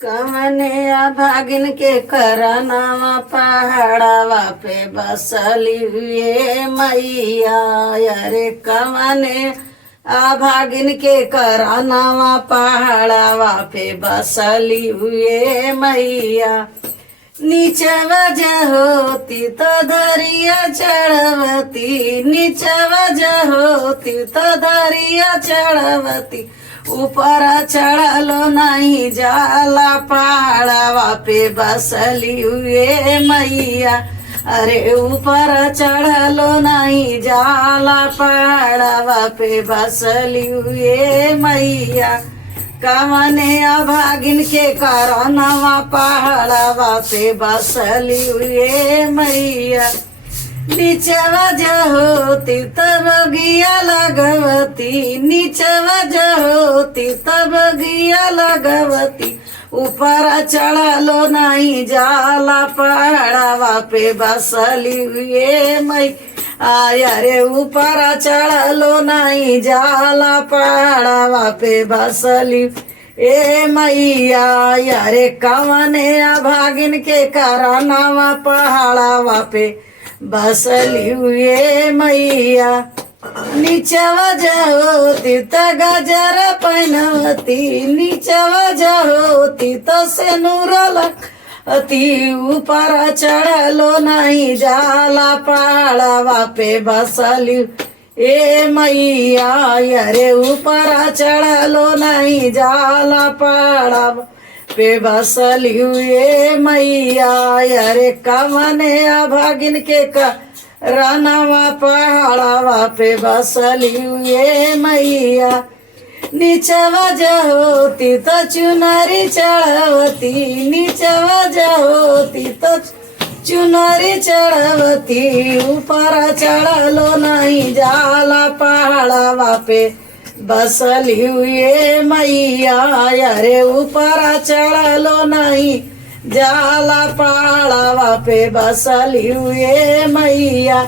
कवने भागिन के करनावा पहाड़ावा पे बसली हुए मैया। अरे कवने भागिन के करनावा पहाड़ावा पे बसली हुए मैया। नीचवज होती तो दरिया चढ़वती, नीचवज होती तो दरिया चढ़वती। ऊपर चढ़लो नहीं जाला पहाड़ावा पे बसली हुए मैया। अरे ऊपर चढ़लो नहीं जाला पहाड़ावा पे बसली हुए मैया। कवने भागिन के करनवा पहाड़ावा पे बसली हुए मैया। नीचवज होती तब गिया लगवती, नीचवज होती तब गिया लगवती। ऊपर चढ़लो नहीं जाला पहाड़ावा पे बसली हुए मैया। रे ऊपर चढ़लो नहीं जाला पहाड़ावा पे बसली ए मैया। यारे कवने भागिन के करनवा पहाड़ावा पे बसली हुए मैया। नीचवज होती त गजर पहनवती, नीचवज होती तो सिंदूर लगती। ऊपर चढ़लो नहीं जाला पहाड़ावा पे बसली ए मैया। अरे ऊपर चढ़लो नहीं जाला पहाड़ावा पे बसली हुए मैया। अरे कवने भागिन के करनवा पहाड़ावा पे बसली हुए मैया। नीचवज होती तो चुनरी चढ़वती, नीचवज होती तो चुनरी चढ़वती। ऊपर चढ़लो नहीं जाला पहाड़ावा पे बसली हुए मैया। अरे ऊपर चढ़लो नहीं जाला पहाड़ावा पे बसली हुए मैया।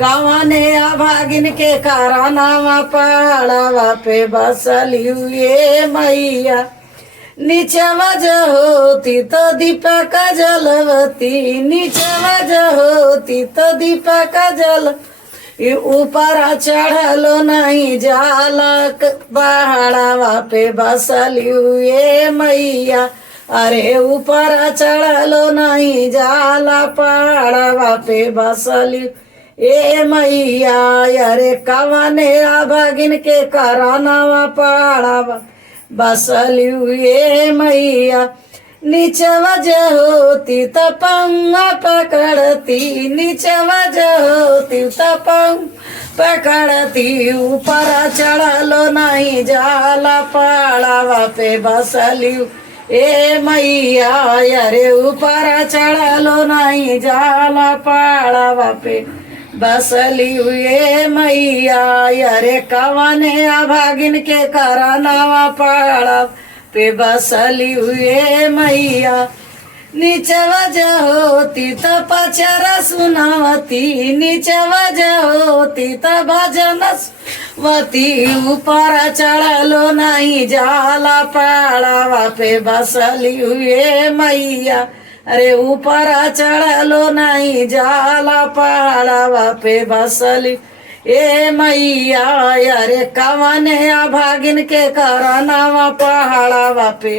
कवने भागिन के करनवा पहाड़ावा पे बसली हुए मैया। नीचवज होती तो दीपक जलवती, नीचवज होती तो दीपक जल। ऊपर चढ़लो नहीं जाला पहाड़ावा पे बसली हुए मैया। अरे ऊपर चढ़लो नहीं जाला पहाड़ावा पे बसली ए मैया। अरे कवने भागिन के करनवा पहाड़ावा बसली हुए मैया। नीचवज होती तो पंगा पकड़ती, नीचवज होती तो पंगा पकड़ती। ऊपर चढ़लो नहीं जाला पहाड़ावा पे बसली ए मैया। अरे ऊपर चढ़लो नहीं जाला पहाड़ावा पे बसली हुए मैया। अरे कवने भागिन के करनवा पहाड़ावा पे बसली हुए मैया। नीचवज होती तो पचरा सुनावती, नीचवज होती तो भजन वती। ऊपर चढ़लो नहीं जाला पहाड़ावा पे बसली हुए मैया। अरे ऊपर चढ़लो नहीं जाला पहाड़ावा पे बसली ए मैया। अरे कवने भागिन के करनवा पहाड़ावा पे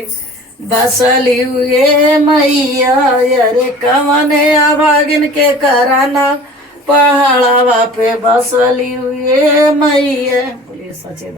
बसली हुए मैया। अरे कवने भागिन के करनवा पहाड़ावा पे बसली हुए मैया। बोलिए सचे।